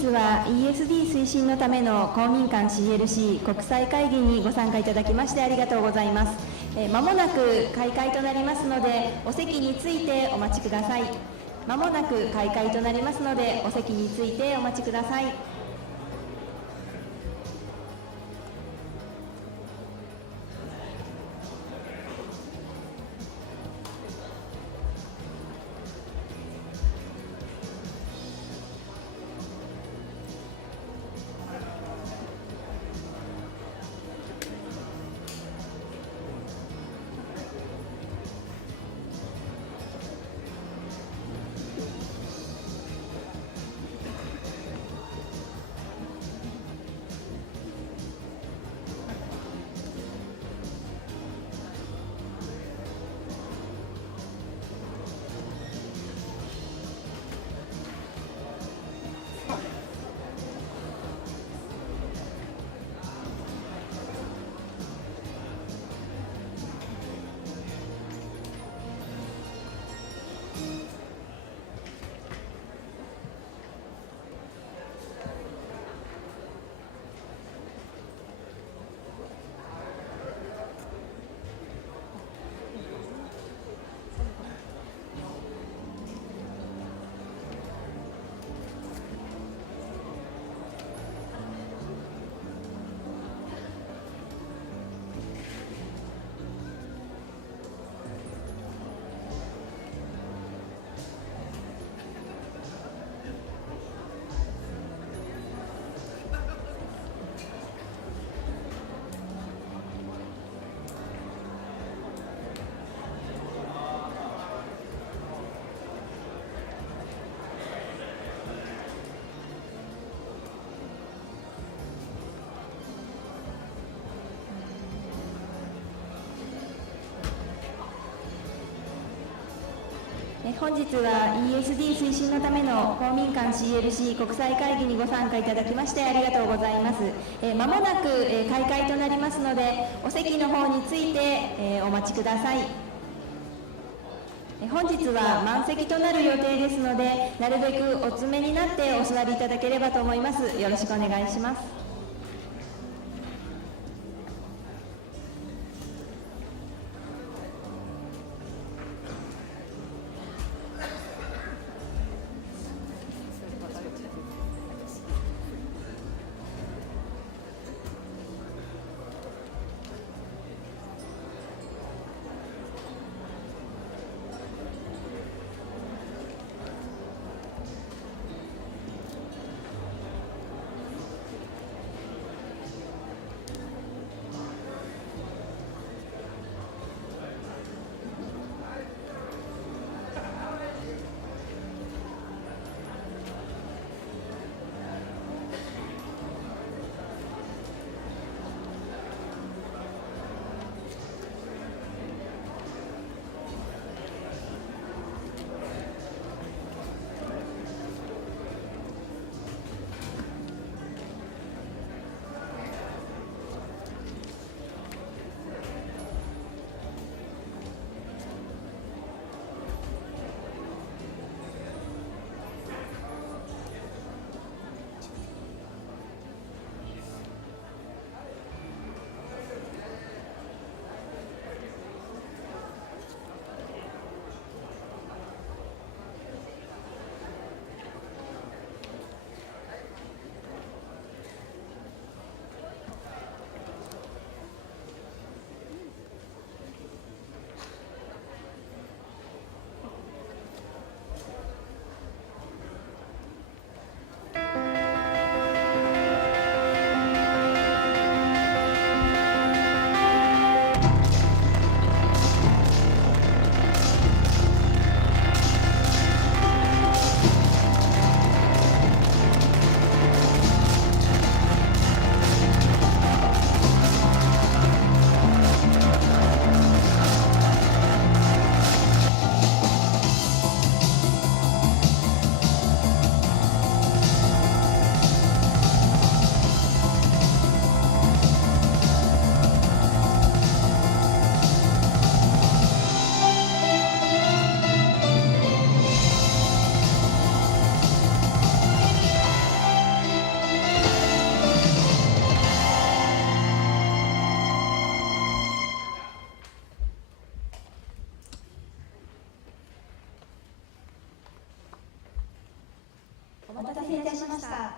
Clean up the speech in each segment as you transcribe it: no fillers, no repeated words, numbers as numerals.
日は ESD 推進のための公民館 CLC 国際会議にご参加いただきましてありがとうございます。まもなく開会となりますので、お席についてお待ちください。まもなく開会となりますので、お席についてお待ちください。本日は ESD 推進のための公民館 CLC 国際会議にご参加いただきましてありがとうございます。まもなく開会となりますので、お席の方についてお待ちください。本日は満席となる予定ですので、なるべくお詰めになってお座りいただければと思います。よろしくお願いします。成いたしました。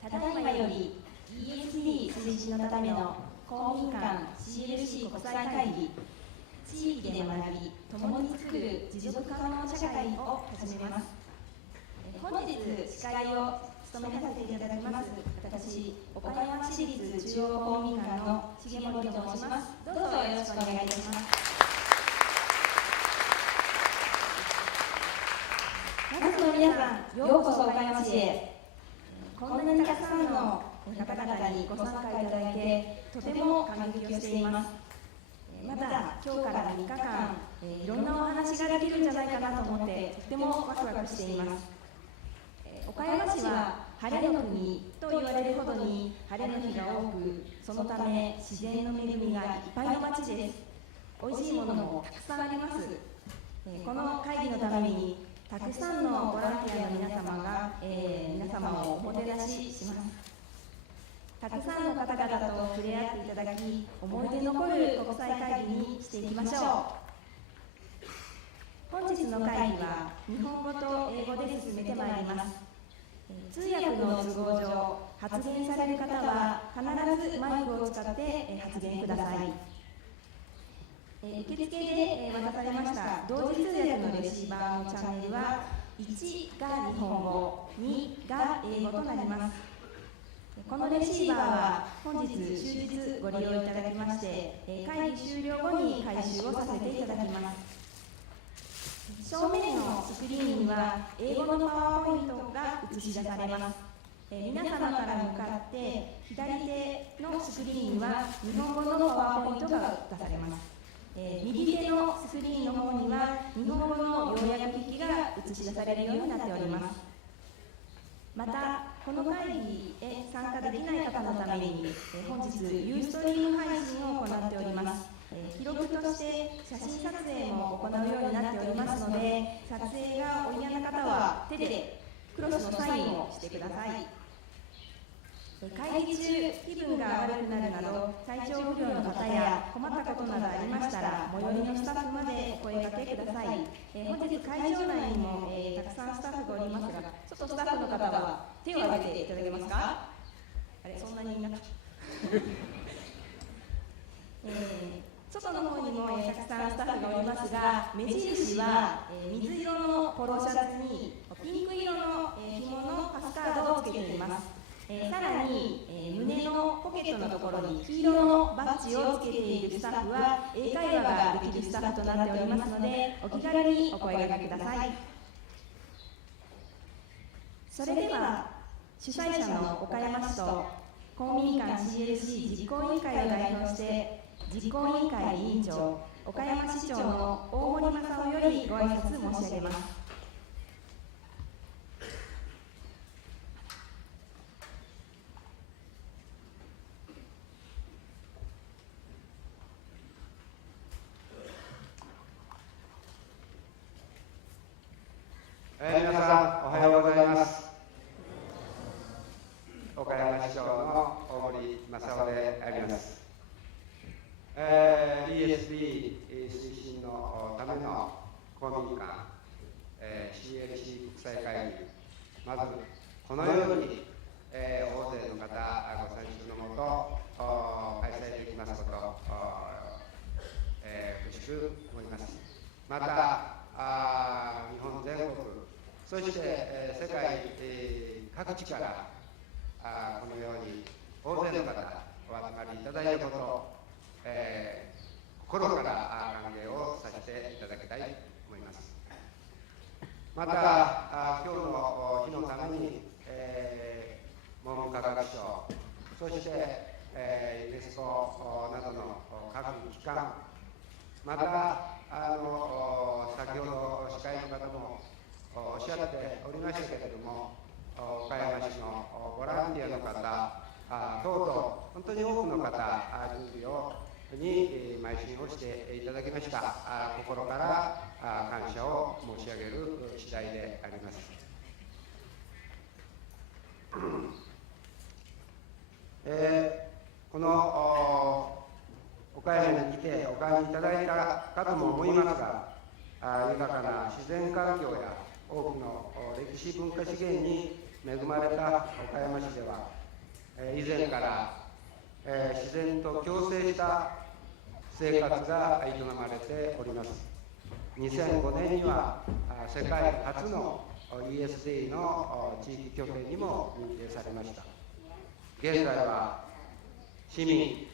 ただいまより ESD 推進のための公民館 CLC 国際会議、地域で学び、共に作る持続可能社会を始めます。本日司会を務めさせていただきます私、岡山市立中央公民館の重森と申します。どうぞよろしくお願いいたします。まずの皆さん、ようこそ岡山市へ。こんなにたくさんの方々にご参加いただいてとても感激をしています。また今日から3日間、いろんなお話ができるんじゃないかなと思ってとてもワクワクしています。岡山市は晴れの国と言われるほどに晴れの日が多く、そのため自然の恵みがいっぱいの町です。美味しいものもたくさんあります。この会議のためにたくさんのボランティアの皆様が、皆様をおもてなしします。たくさんの方々と触れ合っていただき、思い出に残る国際会議にしていきましょう。本日の会議は日本語と英語で進めてまいります。通訳の都合上、発言される方は必ずマイクを使って発言ください。受付で渡されました同時通訳のレシーバーのチャンネルは1が日本語、2が英語となります。このレシーバーは本日終日ご利用いただきまして、会議終了後に回収をさせていただきます。正面のスクリーンには英語のパワーポイントが映し出されます。皆様から向かって左手のスクリーンには日本語のパワーポイントが出されます。右手のスクリーンの方には日本語の要約筆記が映し出されるようになっております。また、この会議へ参加できない方のために本日ユーストリーム配信を行っております。記録として写真撮影も行うようになっておりますので、撮影がお嫌な方は手でクロスのサインをしてください。会議中、気分が悪くなるなど体調不良の方や困ったことなどありましたら最寄りのスタッフまでお声掛けください。本日会場内にも、たくさんスタッフがおりますが、ちょっとスタッフの方は手を挙げていただけますか。あれ、そんなにいなかった外の方にも、たくさんスタッフがおりますが、目印は、水色のポロシャツにピンク色の、紐のパスカードをつけています。さらに、胸のポケットのところに黄色のバッジをつけているスタッフは英会話ができるスタッフとなっておりますので、お気軽にお声掛けください。それでは主催者の岡山市と公民館 CLC 実行委員会を代表して実行委員会委員長岡山市長の大森正夫よりご挨拶申し上げます。皆さんおはようございます。岡山市長の大森正夫であります。ESD 推進のための公民館、CLC 国際会議、まずこのように、大勢の方ご参集のもと開催できますことを嬉しく思います。また日本全国、そして、世界、各地からこのように大勢の方お集まりいただいたことを、心から歓迎をさせていただきたいと思います。また今日の日のために、文部科学省、そして、ユネスコなどの各機関、また先ほど司会の方もおっしゃっておりましたけれども、岡山市のボランティアの方等々本当に多くの方準備に邁進をしていただきました。心から感謝を申し上げる次第であります。この岡山に来てお帰りいただいたかとも思いますが、豊かな自然環境や多くの歴史文化資源に恵まれた岡山市では、以前から、自然と共生した生活が営まれております。2005年には世界初の ESD の地域拠点にも認定されました。現在は市民、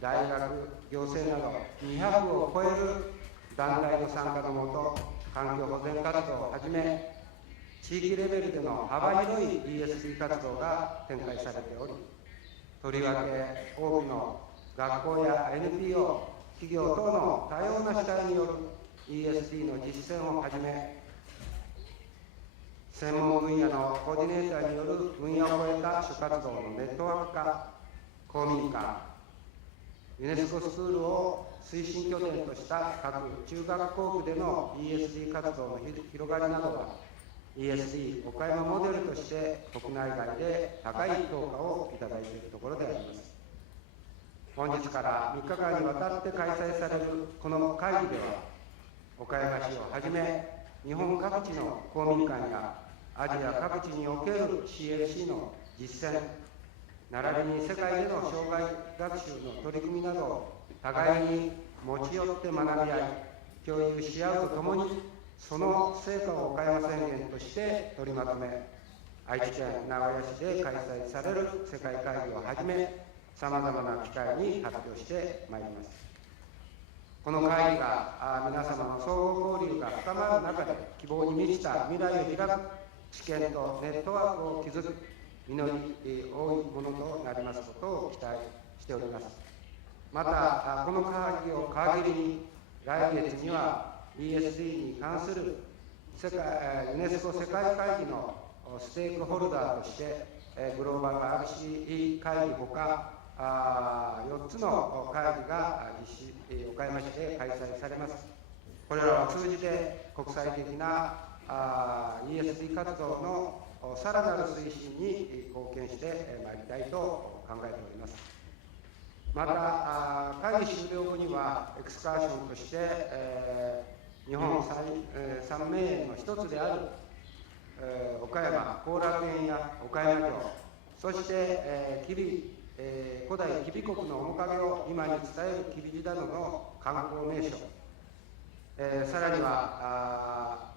大学、行政など200を超える団体の参加のもと、環境保全活動をはじめ、地域レベルでの幅広い ESD 活動が展開されており、とりわけ多くの学校や NPO、企業等の多様な主体による ESD の実践をはじめ、専門分野のコーディネーターによる分野を超えた諸活動のネットワーク化、公民館、ユネスコスクールを推進拠点とした各中学校区での ESD 活動の広がりなどは、ESD 岡山モデルとして国内外で高い評価をいただいているところであります。本日から3日間にわたって開催されるこの会議では、岡山市をはじめ日本各地の公民館やアジア各地における CLC の実践、並びに世界での障害学習の取り組みなどを互いに持ち寄って学び合い、共有し合うとともに、その成果を岡山宣言として取りまとめ、愛知県名古屋市で開催される世界会議をはじめ、さまざまな機会に発表してまいります。この会議が皆様の相互交流が深まる中で、希望に満ちた未来を開く知見とネットワークを築く実り多いものとなりますことを期待しております。また、この会議を皮切りに、来月には ESD に関するユネスコ世界会議のステークホルダーとして、グローバル RC 会議ほか、4つの会議が岡山市で開催されます。これらを通じて国際的なESD 活動のさらなる推進に貢献してまいりたいと考えております。また、会議終了後にはエクスカーションとして、日本三名園の一つである、岡山後楽園や岡山城、そして、古代吉備国の面影を今に伝える吉備寺などの観光名所、さらには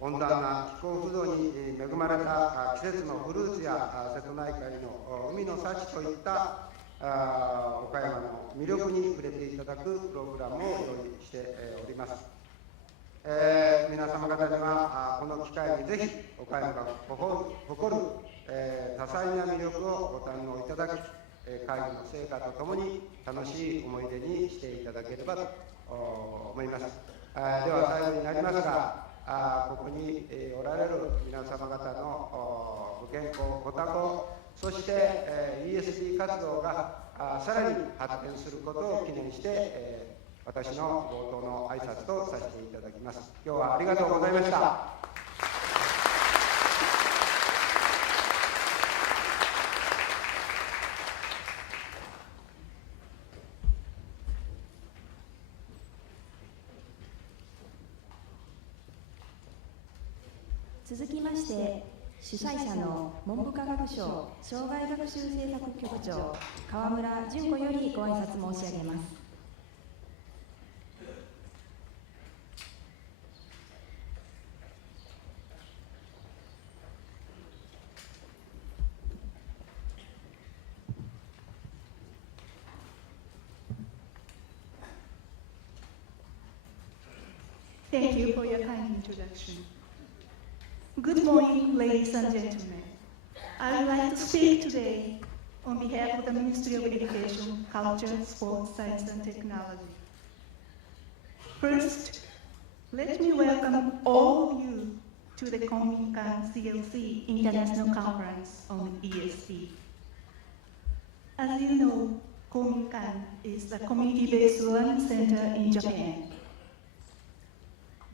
温暖な気候風土に恵まれた季節のフルーツや瀬戸内海の海の幸といった岡山の魅力に触れていただくプログラムを用意しております。皆様方にはこの機会にぜひ岡山が誇る多彩な魅力をご堪能いただき、会議の成果とともに楽しい思い出にしていただければと思います。では最後になりますが、ここにおられる皆様方のご健康、ご多幸、そして ESD 活動がさらに発展することを記念して、私の冒頭の挨拶とさせていただきます。今日はありがとうございました。続きまして、主催者の文部科学省障害学習政策局長川村純子よりご挨拶申し上げます。Thank you for your kind introduction. Good morning, ladies and gentlemen. I would like to speak today on behalf of the Ministry of Education, Culture, Sports, Science and Technology. First, let me welcome all of you to the Kominkan-CLC International Conference on ESD. As you know, Kominkan is a community-based learning center in Japan.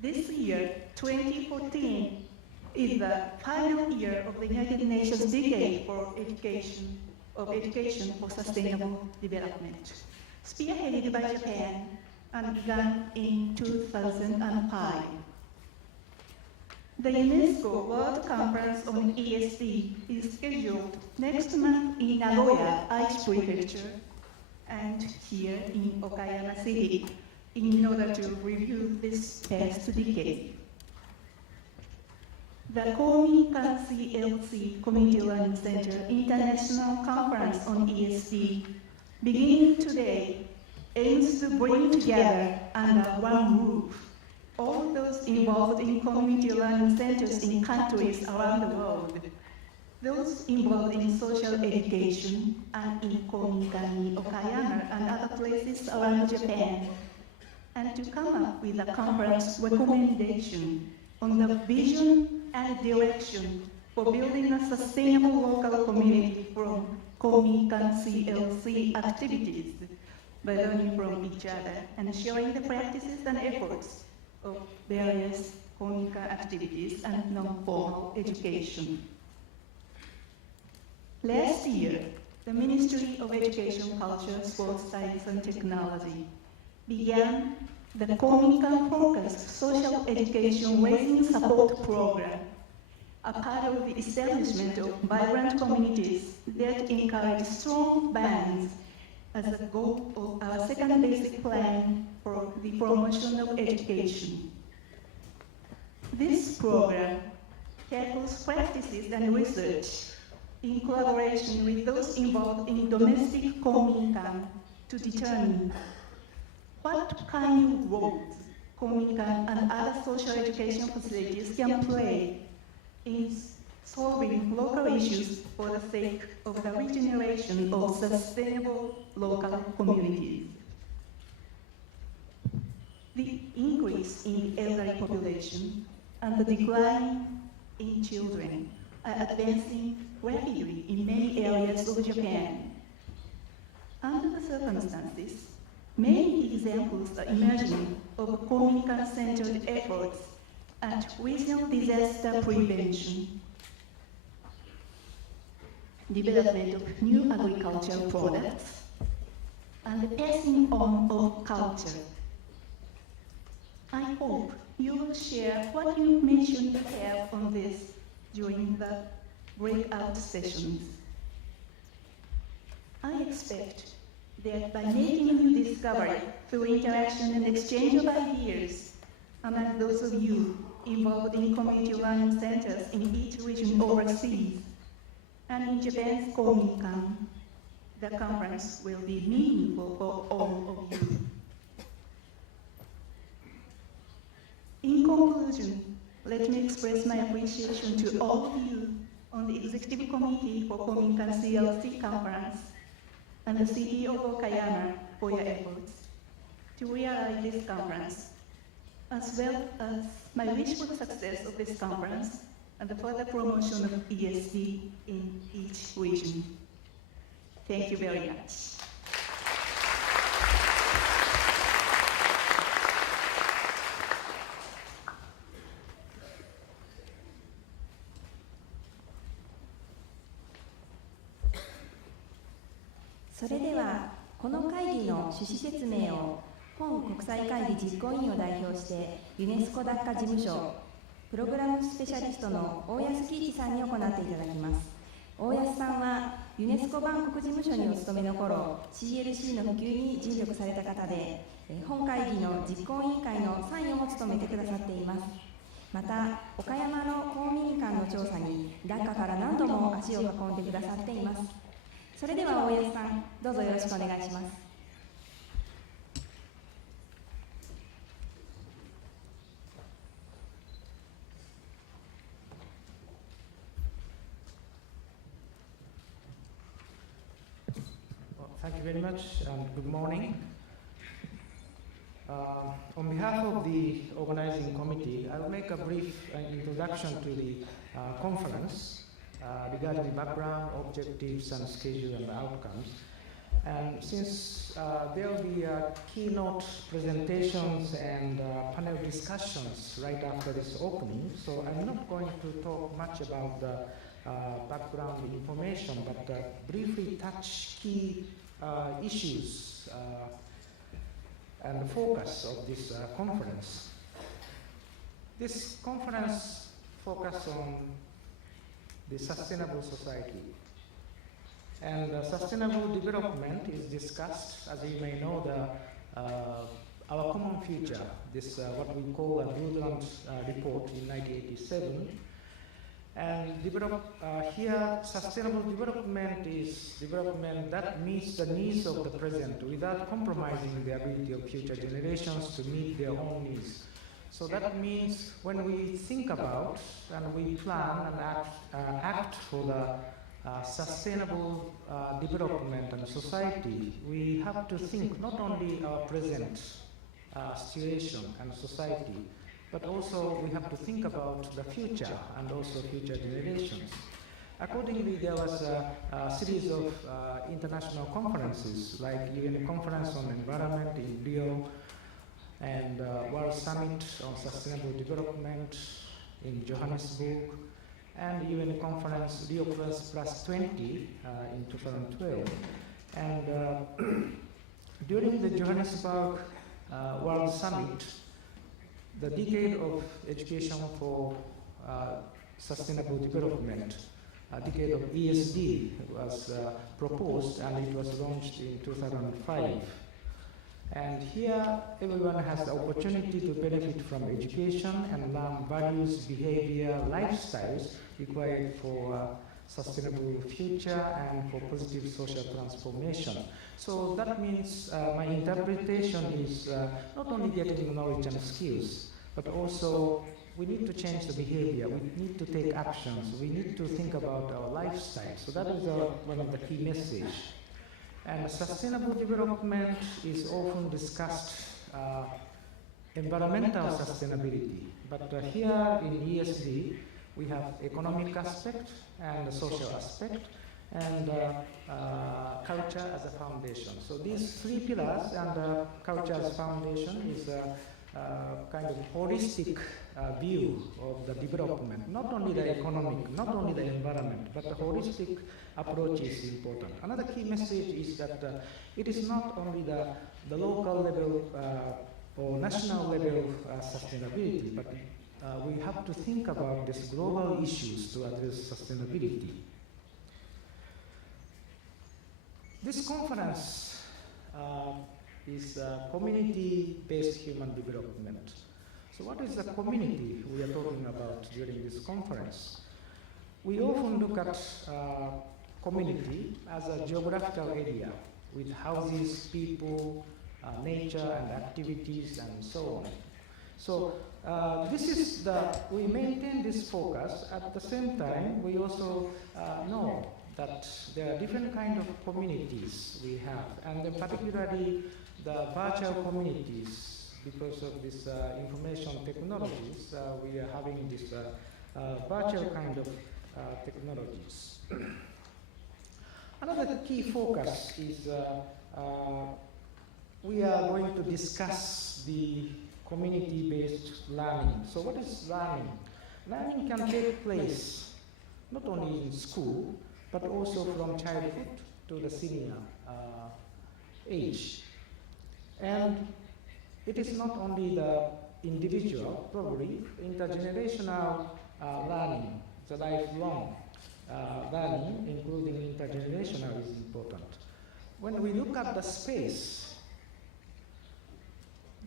This year, 2014, is the final year of the United Nations Decade for Education for Sustainable Development, spearheaded by Japan and began in 2005. The UNESCO World Conference on ESD is scheduled next month in Nagoya, Aichi Prefecture, and here in Okayama City, in order to review this past decade. The Kominkan-CLC Community Learning Center International Conference on ESD, beginning today, aims to bring together under one roof all those involved in community learning centers in countries around the world, those involved in social education and in Kominkan, Okayama, and other places around Japan, and to come up with a conference recommendation on the vision and direction for building a sustainable local community from Kominkan-CLC activities by learning from each other and sharing the practices and efforts of various Kominkan activities and non-formal education. Last year, the Ministry of Education, Culture, Sports, Science and Technology began the Kominkan-focused social education raising support program, a part of the establishment of vibrant communities that encourage strong bonds as a goal of our second basic plan for the promotion of education. This program tackles practices and research in collaboration with those involved in domestic Kominkan to determine what kind of roles Kominkan and other social education facilities can play in solving local issues for the sake of the regeneration of sustainable local communities. The increase in the elderly population and the decline in children are advancing rapidly in many areas of Japan. Under the circumstances, many examples are emerging of Kominkan-centered efforts at regional disaster prevention, development of new agricultural products, and the passing on of culture. I hope you will share what you mentioned you have on this during the breakout sessions. I expect that by making new discovery through interaction and exchange of ideas among those of you involved in community learning centers in each region overseas, and in Japan's Kominkan, the conference will be meaningful for all of you. In conclusion, let me express my appreciation to all of you on the Executive Committee for Kominkan-CLC Conference and the City of Okayama for your efforts to realize this conference, as well as my wish for the success of this conference and the further promotion of ESD in each region. Thank you very much.それではこの会議の趣旨説明を本国際会議実行委員を代表してユネスコ学科事務所プログラムスペシャリストの大安喜一さんに行っていただきます。大安さんはユネスコバンコク事務所にお勤めの頃 CLC の普及に尽力された方で、本会議の実行委員会の参与も務めてくださっています。また岡山の公民館の調査にダッカから何度も足を運んでくださっています。それでは大安さん、どうぞよろしくお願いします。Thank you very much and good morning. On behalf of the organizing committee, I will make a brief introduction to the conference regarding the background, objectives, and schedule and outcomes. And since there will be keynote presentations and panel discussions right after this opening, so I'm not going to talk much about the background information, but briefly touch key issues and the focus of this conference. This conference focus on the sustainable society. And sustainable development is discussed, as you may know, our common future, this what we call a Brundtland report in 1987. And here, sustainable development is development that meets the needs of the present without compromising the ability of future generations to meet their own needs. So that means when we think about and we plan and act for the sustainable development and society, we have to think not only our present situation and society, but also we have to think about the future and also future generations. Accordingly, there was a series of international conferences like UN Conference on Environment in Rio and World Summit on Sustainable Development in Johannesburg, and UN Conference Rio Plus 20 in 2012. And during the Johannesburg World Summit, the decade of education for sustainable development, a decade of ESD, was proposed, and it was launched in 2005. And here, everyone has the opportunity to benefit from education and learn values, behavior, lifestyles required for sustainable future and for positive social transformation. So that means my interpretation is not only getting knowledge and skills, but also we need to change the behavior, we need to take actions, we need to think about our lifestyle. So that is one of the key messages. And sustainable development is often discussed environmental sustainability, but here in ESD, we have economic aspect and social aspect and culture as a foundation. So these three pillars and culture as a foundation is a kind of holistic view of the development, not only the economic, not only the environment, but the holistic approach is important. Another key message is that it is not only the local level or national level sustainability, but we have to think about these global issues to address sustainability. This conference is community-based human development. So what is the community we are talking about during this conference? We often look at community as a geographical area with houses, people, nature and activities and so on. So we maintain this focus. At the same time, we also know that there are different kinds of communities we have, and particularly the virtual communities, because of this information technologies, we are having this virtual kind of technologies. Another key focus is we are going to discuss the community-based learning. So what is learning? Learning can take place not only in school, but also from childhood to the senior age. And it is not only the individual, probably intergenerational learning, the lifelong learning, including intergenerational, is important. When we look at the space,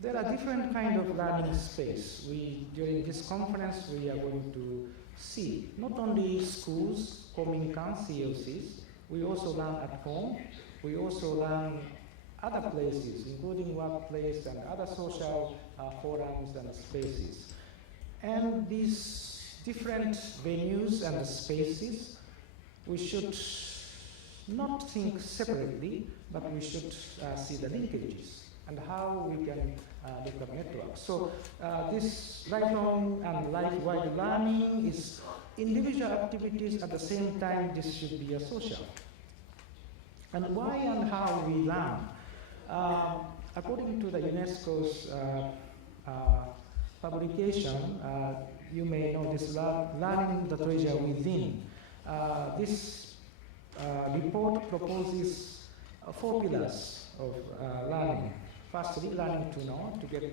there are different kinds of learning space. During this conference, we are going to see not only schools, Kominkan-CLCs, we also learn at home, we also learn other places, including workplace and other social forums and spaces. And these different venues and spaces, we should not think separately, but we should see the linkages and how we can look at networks. So this lifelong and life-wide learning is individual activities. At the same time, this should be a social. And why and how we learn? According to the UNESCO's publication, you may know this Learning the Treasure Within. This report proposes 4 pillars of learning. Firstly, learning to know, to get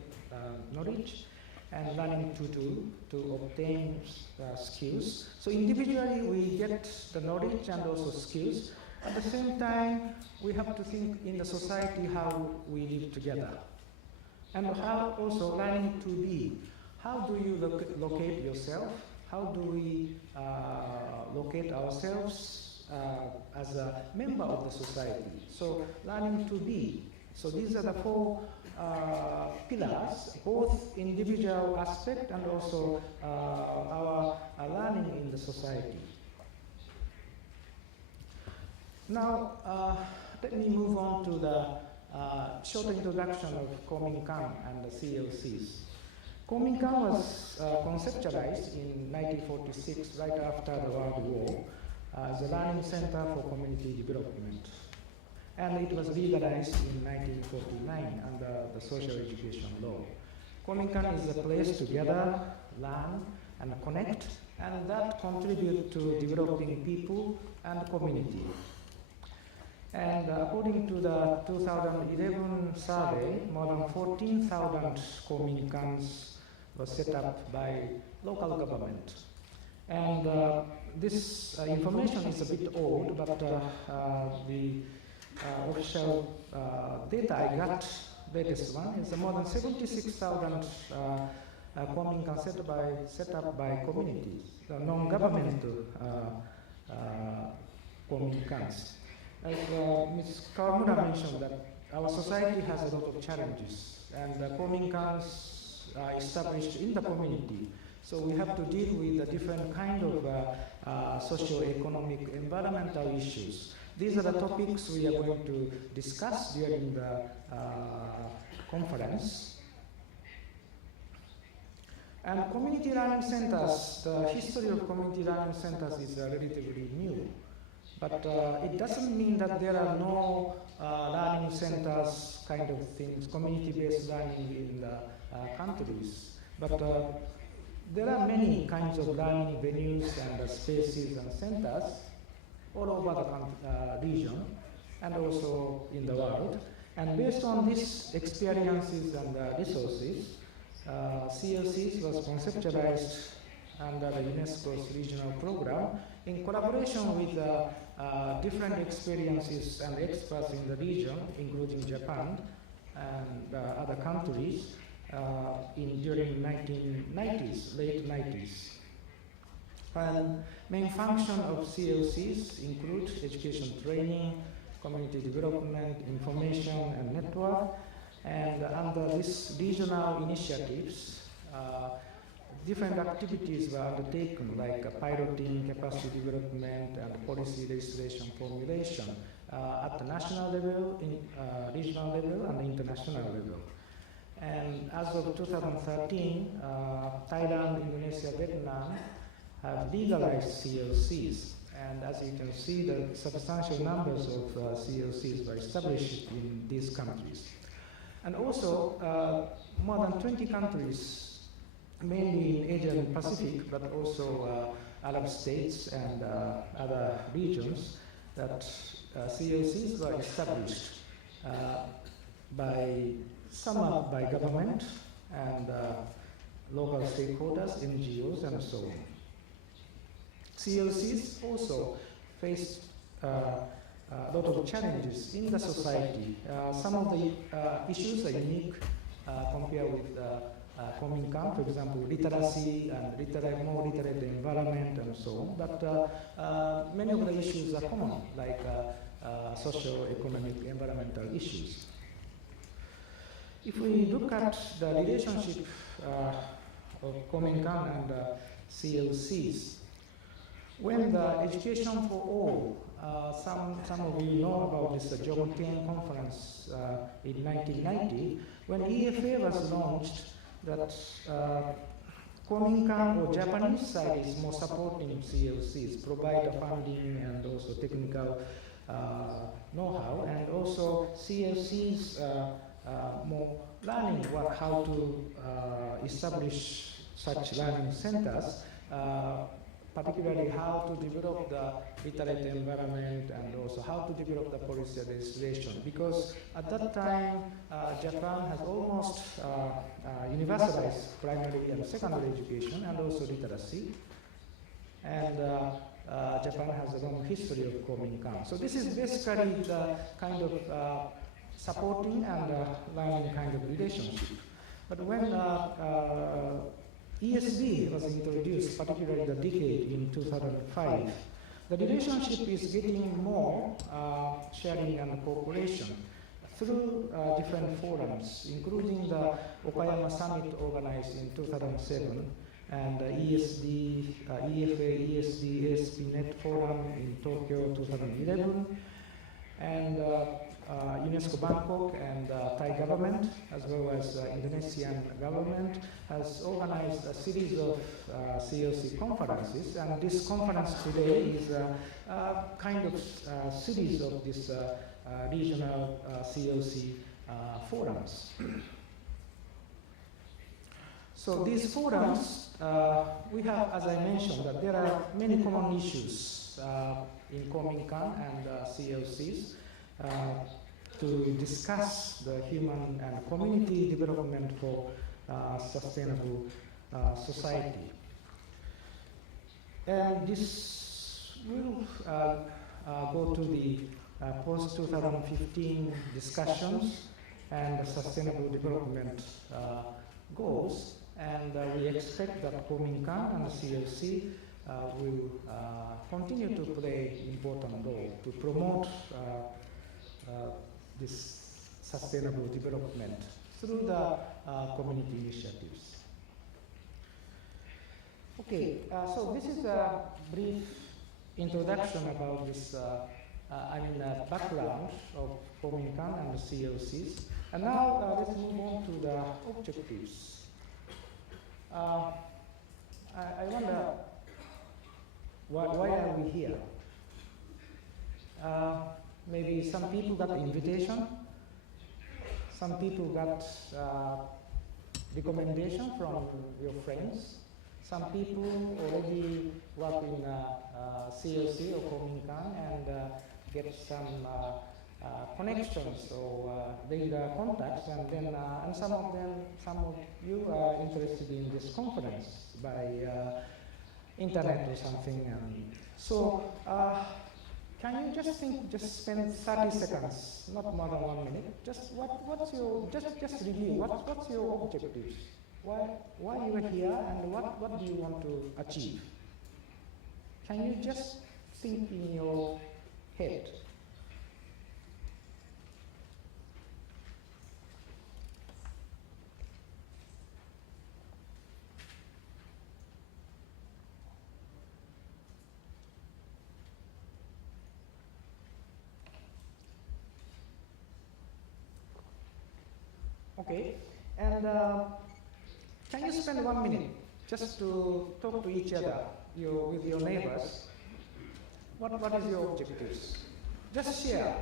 knowledge. and learning to do to obtain skills. So individually we get the knowledge and also skills. At the same time, we have to think in the society how we live together. And how also learning to be. How do you locate yourself? How do we locate ourselves as a member of the society? So learning to be. So these are the four pillars, both individual aspect and also our learning in the society. Now, let me move on to the short introduction of Kominkan and the CLCs. Kominkan was conceptualized in 1946, right after the World War, as a learning center for community development. And it was legalized in 1949 under the social education law. Kominkan is a place to gather, learn, and connect, and that contribute to developing people and community. And according to the 2011 survey, more than 14,000 Kominkans were set up by local government. And this information is a bit old, but the official data I got, latest one, is more than 76,000 Kominkan set up by communities, non-governmental Kominkans. As Ms. Kawamura mentioned, that our society has a lot of challenges, and the Kominkans are established in the community. So we have to deal with the different kind of socio-economic, environmental issues. These are the topics we are going to discuss during the conference. And community learning centers, the history of community learning centers is relatively new. But it doesn't mean that there are no learning centers kind of things, community-based learning in the countries. But there are many kinds of learning venues and spaces and centers all over the region and also in the world. And based on these experiences and resources, CLCs was conceptualized under the UNESCO's regional program in collaboration with different experiences and experts in the region, including Japan and other countries, during 1990s, late 90s. And main function of CLCs include education training, community development, information and network. And under these regional initiatives, different activities were undertaken, like piloting, capacity development, and policy legislation formulation at the national level, regional level, and international level. And as of 2013, Thailand, Indonesia, Vietnam have legalized CLCs. And as you can see, the substantial numbers of CLCs were established in these countries. And also, more than 20 countries, mainly in Asia and Pacific, but also Arab states and other regions, that CLCs were established by some by government and local stakeholders, NGOs, and so on. CLCs also face a lot of challenges in the society. Some of the issues are unique compared with Kominkan, for example, literacy and more literate environment and so on. But many of the issues are common, like socio-economic, environmental issues. If we look at the relationship of Kominkan and CLCs, when the Education for All, some of you know about this CLCconference in 1990, when EFA was launched, that Kominkan or Japanese side is more supporting CLCs, provide funding and also technical know-how, and also CLCs more learning how to establish such learning centers particularly how to develop the literate environment and also how to develop the policy legislation. Because at that time, Japan has almost universalized primary and secondary education and also literacy. And Japan has a long history of Kominkan. So this is basically the kind of supporting and learning kind of relationship. But when ESD was introduced, particularly the decade in 2005, the relationship is getting more sharing and cooperation through different forums, including the Okayama Summit organized in 2007, and ESD, EFA, ESD, ASP.NET Forum in Tokyo 2011, and UNESCO Bangkok and Thai government, as well as Indonesian government, has organized a series of CLC conferences, and this conference today is a kind of series of this regional CLC forums. So these forums, we have, as I mentioned, that there are many common issues in Kominkan and CLCs to discuss the human and community development for sustainable society. And this will go to the post-2015 discussions and the sustainable development goals. And we expect that Kominkan and CLC will continue to play an important role to promote this sustainable development through the community initiatives. Okay, so this is a brief introduction about this, background of Kominkan and the CLCs. And now let's move on to the objectives. I wonder, why are we here? Maybe some people got the invitation, some people got recommendation from your friends, some people already work in CLC or Kominkan and get some connections or regular contacts, and then and some of you are interested in this conference by internet or something. So can you just spend 30 seconds, not more than 1 minute, just what's your, just review, what's your objectives? Why you are here, and what do you want to achieve? Can you just think in your head? Okay, and can you spend 1 minute just to talk to each other, with your neighbors? What is your objectives? Just share.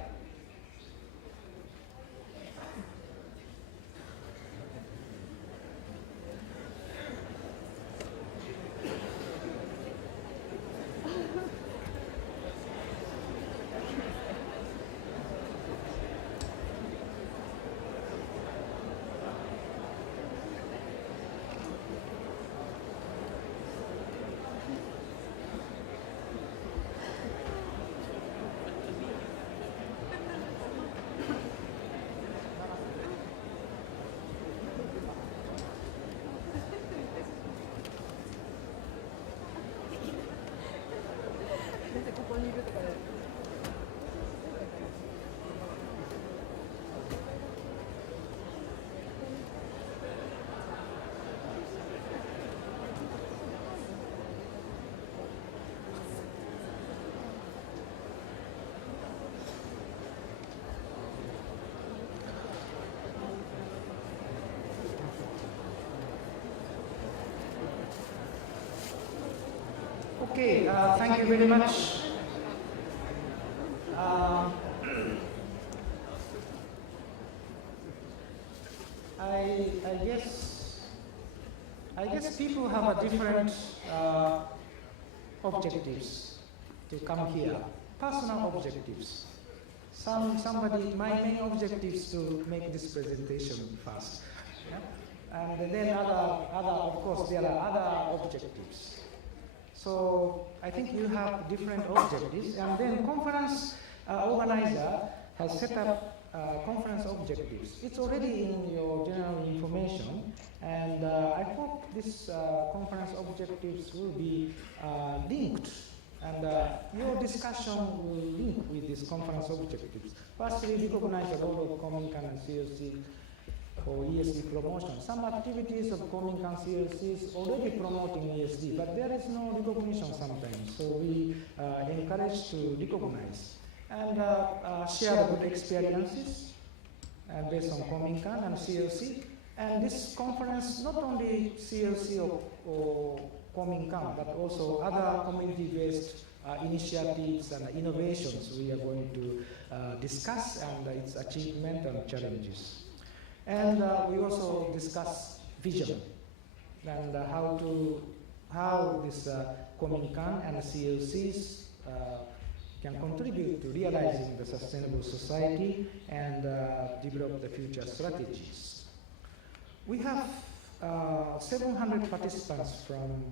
Okay, thank you very much. I guess people have a different objectives to come here, personal objectives. My main objective is to make this presentation fast. Yeah? And then of course, there are other objectives. So I think you have different objectives, and then conference organizer has set up conference objectives. It's already in your general information, and I hope this conference objectives will be linked, and your discussion will link with these conference objectives. Firstly, recognize the role of Kominkan-CLC for ESD promotion. Some activities of Kominkan-CLC is already promoting ESD, but there is no recognition sometimes, so we encourage to recognize and share the good experiences based on Kominkan and CLC. And this conference, not only CLC or Kominkan, but also other community-based initiatives and innovations we are going to discuss, and its achievement and challenges. And we also discuss vision and how this Kominkan and CLCs can contribute to realizing the sustainable society and develop the future strategies. We have 700 participants from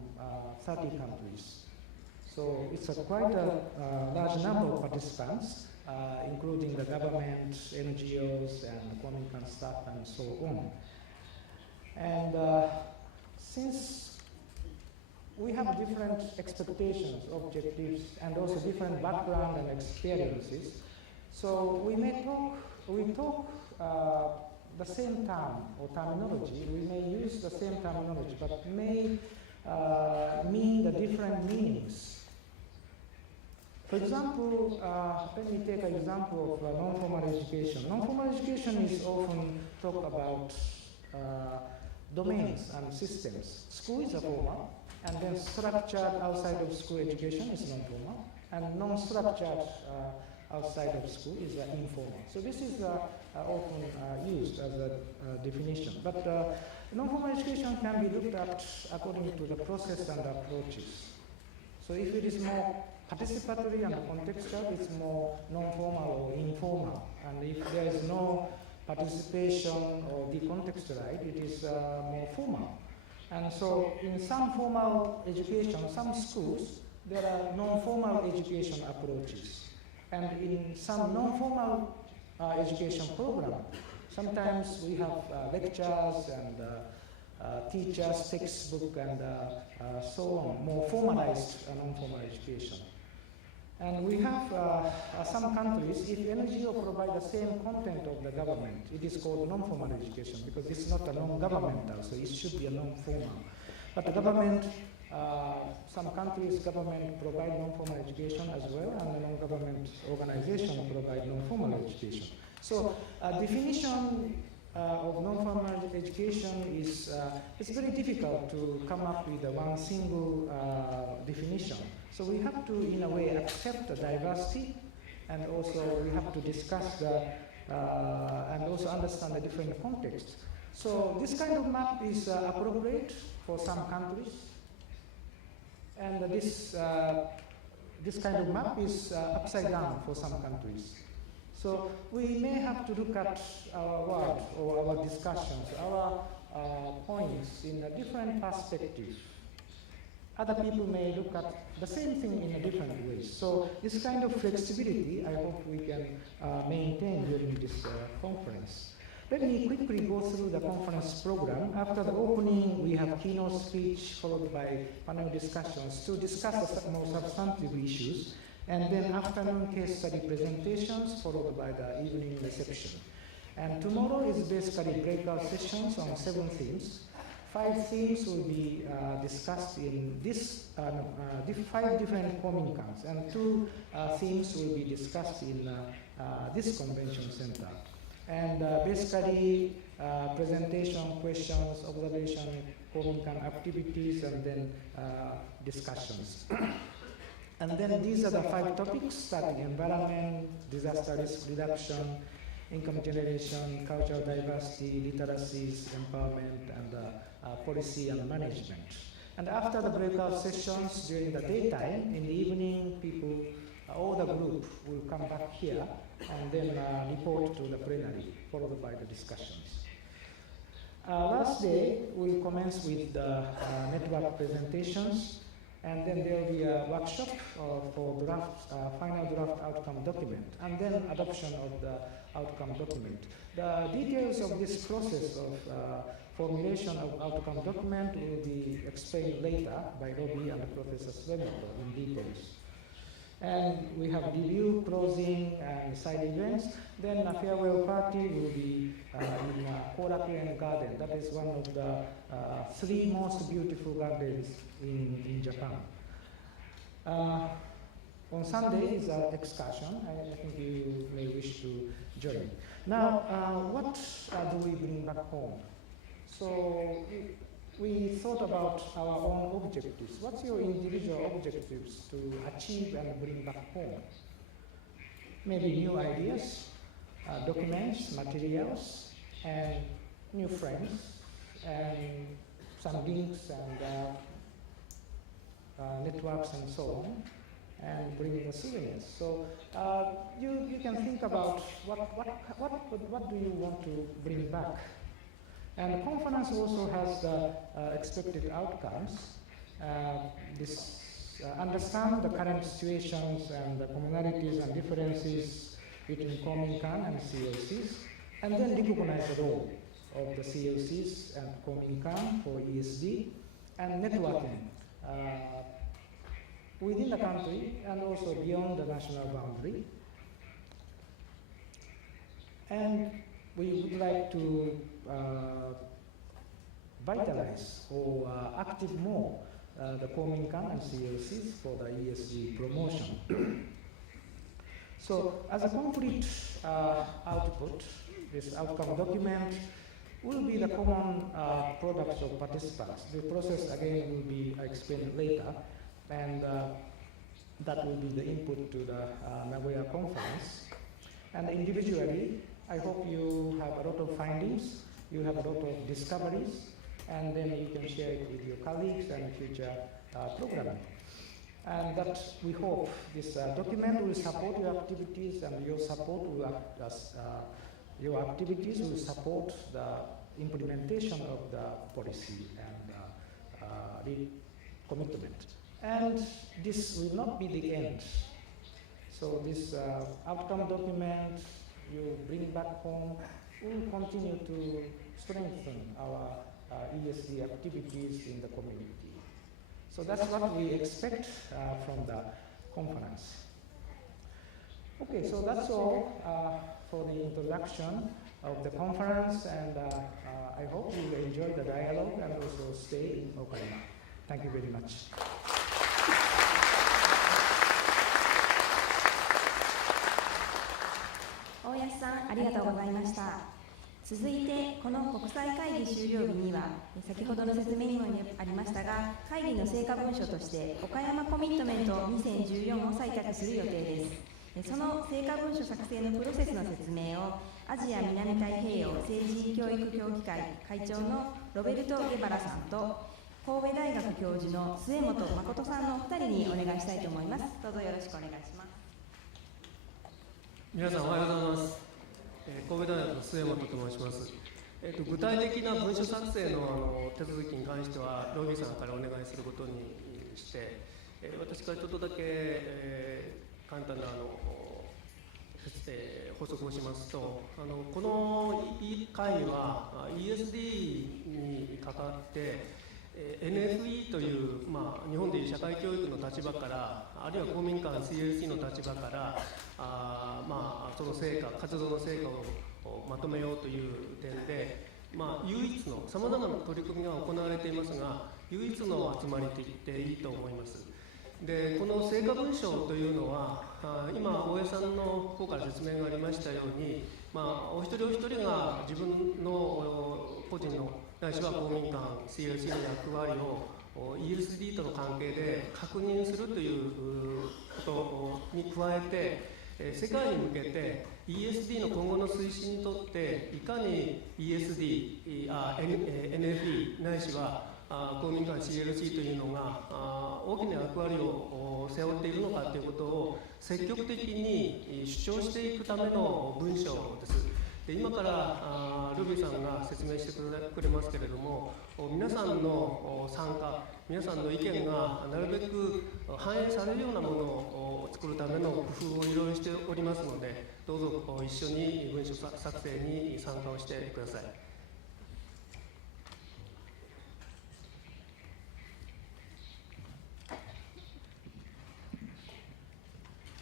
30 countries. So it's quite a large number of participants, including the government, NGOs, and Kominkan staff, and so on. And since we have different expectations, objectives, and also different background and experiences, so we talk the same term or terminology. We may use the same terminology, but may mean the different meanings. For example, let me take an example of non-formal education. Non-formal education is often talked about domains and systems. School is a formal, and then structured outside of school education is non-formal, and non-structured outside of school is informal. So this is often used as a definition. But non-formal education can be looked at according to the process and approaches. So if it is more participatory and contextual, it's more non-formal or informal. And if there is no participation or decontextualized, it is more formal. And so in some formal education, some schools, there are non-formal education approaches. And in some non-formal education program, sometimes we have lectures and teachers, textbook, and so on, more formalized non-formal education. And we have some countries, if NGO provide the same content of the government, it is called non-formal education, because it's not a non-governmental, so it should be a non-formal. But the government, some countries, government provide non-formal education as well, and the non-government organization provide non-formal education. So definition of non-formal education is it's very difficult to come up with one single definition. So we have to, in a way, accept the diversity, and also we have to discuss and also understand the different contexts. So this kind of map is appropriate for some countries, and this kind of map is upside down for some countries. So we may have to look at our work or our discussions, our points in a different perspective. Other people may look at the same thing in a different way. So this kind of flexibility, I hope we can maintain during this conference. Let me quickly go through the conference program. After the opening, we have keynote speech followed by panel discussions to discuss the more substantive issues, and then afternoon case study presentations followed by the evening reception. And tomorrow is basically breakout sessions on 7 themes. 5 themes will be discussed in this 5 different Kominkans, and 2 themes will be discussed in this convention center. And basically presentation, questions, observation, Kominkan activities, and then discussions. And then these are the 5 topics, starting environment, disaster risk reduction, income generation, cultural diversity, literacies, empowerment, and policy and management. And after the breakout sessions during the daytime, in the evening, people, all the group will come back here and then report to the plenary, followed by the discussions. Last day, we'll commence with the network presentations, and then there will be a workshop for final draft outcome document, and then adoption of the outcome document. The details of this process of formulation of outcome document will be explained later by Robbie and Professor Svemoto in details. And we have review, closing, and side events. Then a farewell party will be in Korakuen Garden. That is one of the 3 most beautiful gardens in Japan. On Sunday is an excursion. I think you may wish to join. Now, what do we bring back home? So we thought about our own objectives. What's your individual objectives to achieve and bring back home? Maybe new ideas, documents, materials, and new friends, and some links and networks and so on, and bringing souvenirs. So you can think about what do you want to bring back. And the conference also has the expected outcomes. Understand the current situations and the commonalities and differences between Kominkan and CLCs, and then recognize the role of the CLCs and Kominkan for ESD, and networking within the country and also beyond the national boundary. And we would like to vitalize or active more the Kominkan and CLCs for the ESG promotion. So as a concrete output, this outcome document will be the common products of participants. The process again will be explained later, and that will be the input to the Nagoya conference. And individually, I hope you have a lot of findings, you have a lot of discoveries, and then you can share it with your colleagues and future programming. And that we hope this document will support your activities, and your support will your activities will support the implementation of the policy and the commitment. And this will not be the end. So this outcome document you bring back home will continue to strengthen our ESG activities in the community. So that's what we expect from the conference. Okay, so that's all for the introduction of the conference, and I hope you will enjoy the dialogue and also stay in Okayama. Thank you very much.大安さん、ありがとうございました。続いて、この国際会議終了日には、先ほどの説明にもありましたが、会議の成果文書として、岡山コミットメント2014を採択する予定です。その成果文書作成のプロセスの説明を、アジア南太平洋政治教育協議会会長のロベルト・ゲバラさんと、神戸大学教授の末本誠さんのお二人にお願いしたいと思います。どうぞよろしくお願いします。皆さんおはようございます。神戸大学の末本と申します。具体的な文書作成の手続きに関してはロビーさんからお願いすることにして、私からちょっとだけ、簡単な補足をしますと、この会議は ESD にかかって、NFE という、日本でいう社会教育の立場から、あるいは公民館 CLC の立場から、その成果、活動の成果をまとめようという点で、唯一の、さまざまな取り組みが行われていますが、唯一の集まりと言っていいと思います。で、この成果文書というのは、今、大江さんの方から説明がありましたように、お一人お一人が自分の個人のないしは公民館 CLC の役割を ESD との関係で確認するということに加えて、世界に向けて ESD の今後の推進にとっていかに ESD、NFE ないしは公民館 CLC というのが大きな役割を背負っているのかということを積極的に主張していくための文章です。で今からルビーさんが説明してくれますけれども、皆さんの参加、皆さんの意見がなるべく反映されるようなものを作るための工夫をいろいろしておりますので、どうぞ一緒に文書作成に参加をしてください。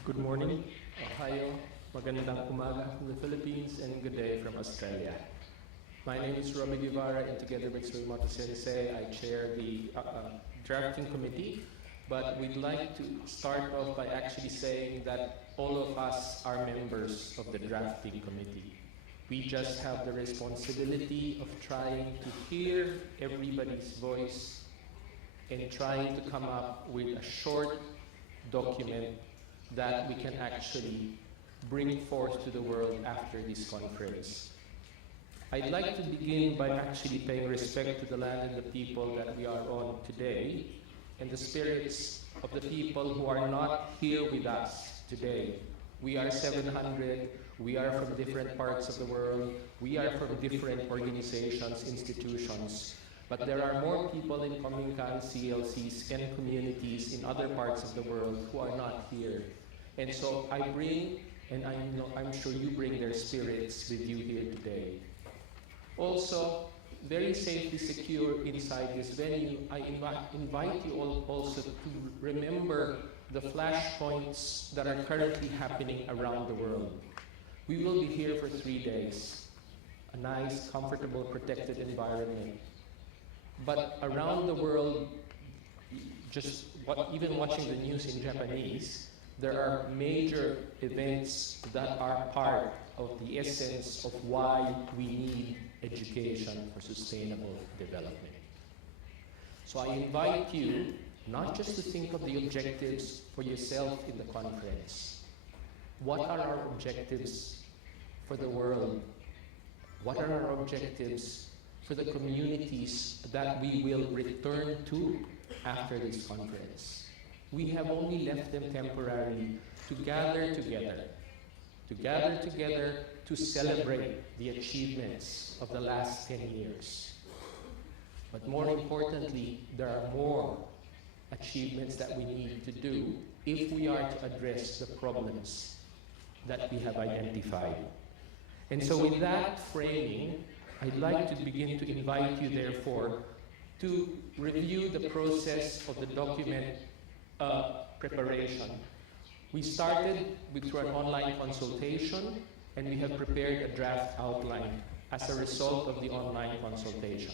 Good morning, Ohio, magandang umaga from the Philippines, and good day from Australia. My name is Robbie Guevara, and together with Suimato Sensei, I chair the drafting committee. But we'd like to start off by actually saying that all of us are members of the drafting committee. We just have the responsibility of trying to hear everybody's voice and trying to come up with a short document that we can actually bring forth to the world after this conference. I'd like to begin by actually paying respect to the land and the people that we are on today, and the spirits of the people who are not here with us today. We are 700, we are from different parts of the world, we are from different organizations, institutions, but there are more people in Kominkan-CLCs and communities in other parts of the world who are not here. And so I bring, and I'm sure you bring their spirits with you here today. Also, very safely secure inside this venue, I invite you all also to remember the flashpoints that are currently happening around the world. We will be here for 3 days, a nice, comfortable, protected environment. But around the world, even watching the news in Japanese, there are major events that are part of the essence of why we need education for sustainable development. So I invite you not just to think of the objectives for yourself in the conference. What are our objectives for the world? What are our objectives for the communities that we will return to after this conference? We have only left them temporarily to gather together to celebrate the achievements of the last 10 years. But more importantly, there are more achievements that we need to do if we are to address the problems that we have identified. And so with that framing, I'd like to begin to invite you, therefore, to review the process of the document preparation. We started through an online consultation, and we have prepared a draft outline as a result of the online consultation.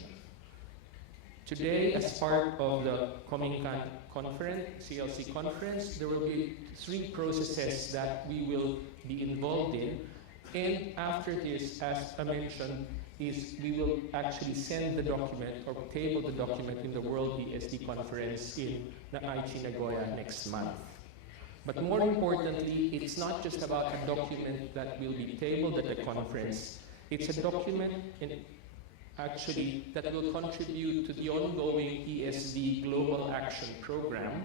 Today, as part of the Kominkan-CLC CLC conference, there will be 3 processes that we will be involved in, and after this, as I mentioned, we will actually send the document or table the document in the World BSD conference in Aichi, Nagoya next month. But more importantly, it's not just about a document that will be tabled at the conference. It's a document that will contribute to the ongoing ESD Global Action Program,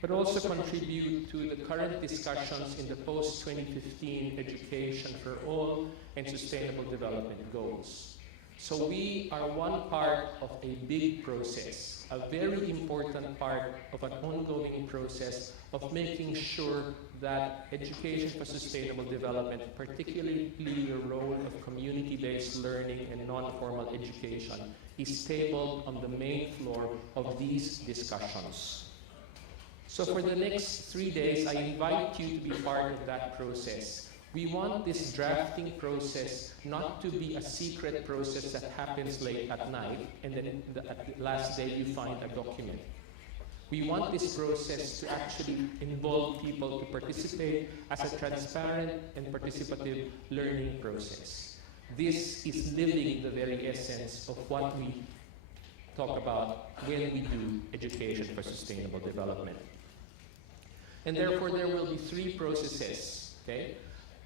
but also contribute to the current discussions in the post-2015 Education for All and Sustainable Development Goals. So we are one part of a big process, a very important part of an ongoing process of making sure that education for sustainable development, particularly the role of community-based learning and non-formal education, is tabled on the main floor of these discussions. So for the next 3 days, I invite you to be part of that process. We want this drafting process not to be a secret process that happens late at night and then at the last day you find a document. We want this process to actually involve people to participate as a transparent and participative learning process. This is living the very essence of what we talk about when we do education for sustainable development. And therefore, there will be 3 processes, okay?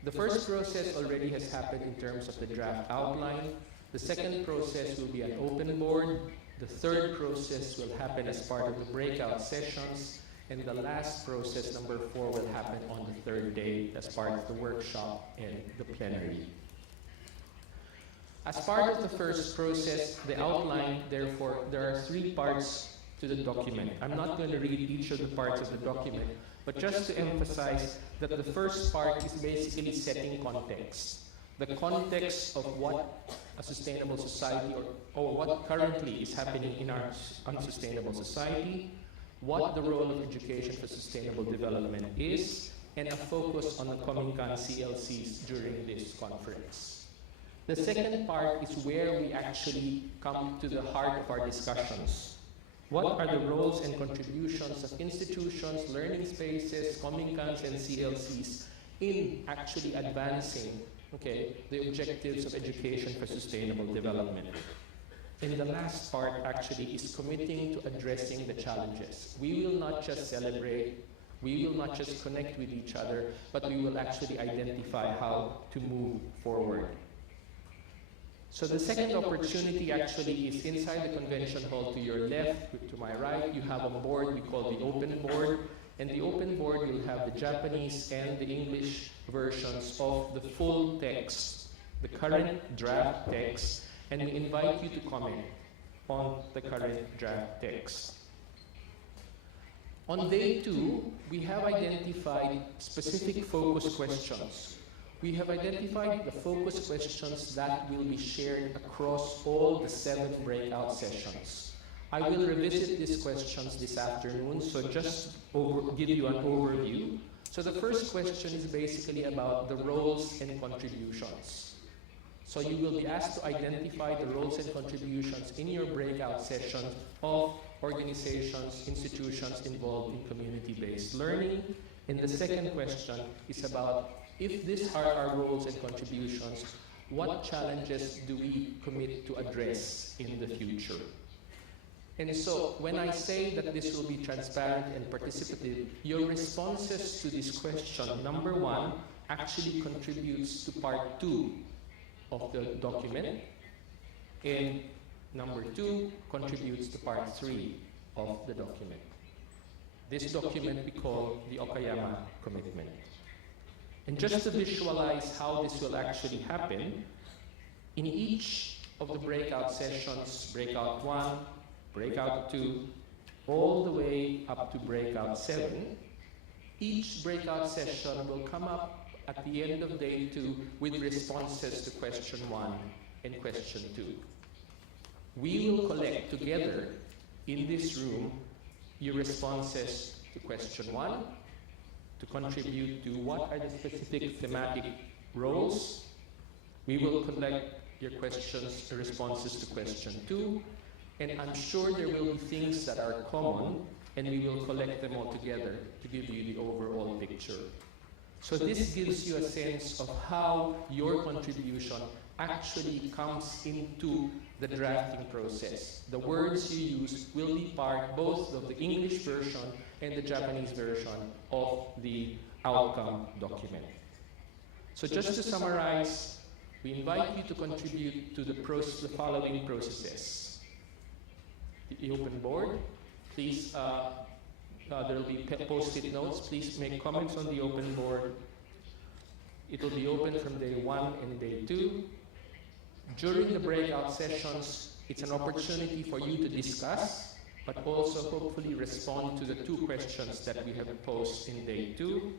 The first process already has happened in terms of the draft outline. The second process will be an open board, The third process will happen as part of the breakout sessions, and the last process, number 4, will happen on the third day as part of the workshop and the plenary. As part of the first process, the outline, therefore, there are 3 parts to the document. I'm not going to read each of the parts of the document, but just to emphasize that the first part is basically setting context. The context of what a sustainable society or what currently is happening in our unsustainable society, what the role of education for sustainable development is, and a focus on the Kominkan-CLCs during this conference. The second part is where we actually come to the heart of our discussions. What are the roles and contributions of institutions, learning spaces, Kominkans, and CLCs in actually advancing the objectives of education for sustainable development? And the last part actually is committing to addressing the challenges. We will not just celebrate, we will not just connect with each other, but we will actually identify how to move forward. So the second opportunity actually is inside the convention hall to your left. To my right, you have a board we call the open board. And the open board will have the Japanese and the English versions of the full text, the current draft text, and we invite you to comment on the current draft text. On day 2, we have identified specific focus questions. We have identified the focus questions that will be shared across all the 7 breakout sessions. I will revisit these questions this afternoon, so just give you an overview. So the first question is basically about the roles and contributions. So you will be asked to identify the roles and contributions in your breakout sessions of organizations, institutions involved in community-based learning. And the second question is about, if these are our roles and contributions, what challenges do we commit to address in the future? And so, when I say that this will be transparent and participative, your responses to this question, number 1, actually contributes to part 2 of the document, and number 2 contributes to part 3 of the document. This document we call the Okayama Commitment. And just to visualize how this will actually happen, in each of the breakout sessions, breakout 1, breakout 2, all the way up to breakout 7, each breakout session will come up at the end of day 2 with responses to question 1 and question 2. We will collect together in this room your responses to question 1, to contribute to what are the specific thematic roles. We will collect your questions, responses to question 2, and I'm sure there will be things that are common, and we will collect them all together to give you the overall picture. So this gives you a sense of how your contribution actually comes into the drafting process. The words you use will be part both of the English version and the Japanese version of the outcome document. So just to summarize, we invite you to contribute to the following processes. The open board, please, there will be post-it notes. Please make comments on the open board. It will be open from day 1 and day 2. During the breakout sessions, it's an opportunity for you to discuss, but also hopefully respond to the 2 questions that we have posed in day 2.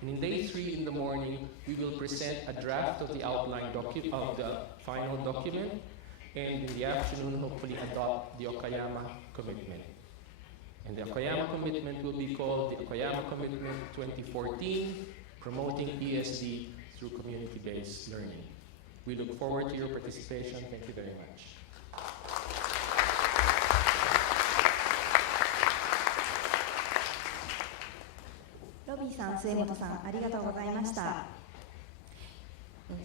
And in day 3 in the morning, we will present a draft of the outline of the final document, and in the afternoon, hopefully adopt the Okayama Commitment. And the Okayama Commitment will be called the Okayama Commitment 2014, Promoting ESD through Community-Based Learning. We look forward to your participation. Thank you very much. ロビーさん、末本さん、ありがとうございました。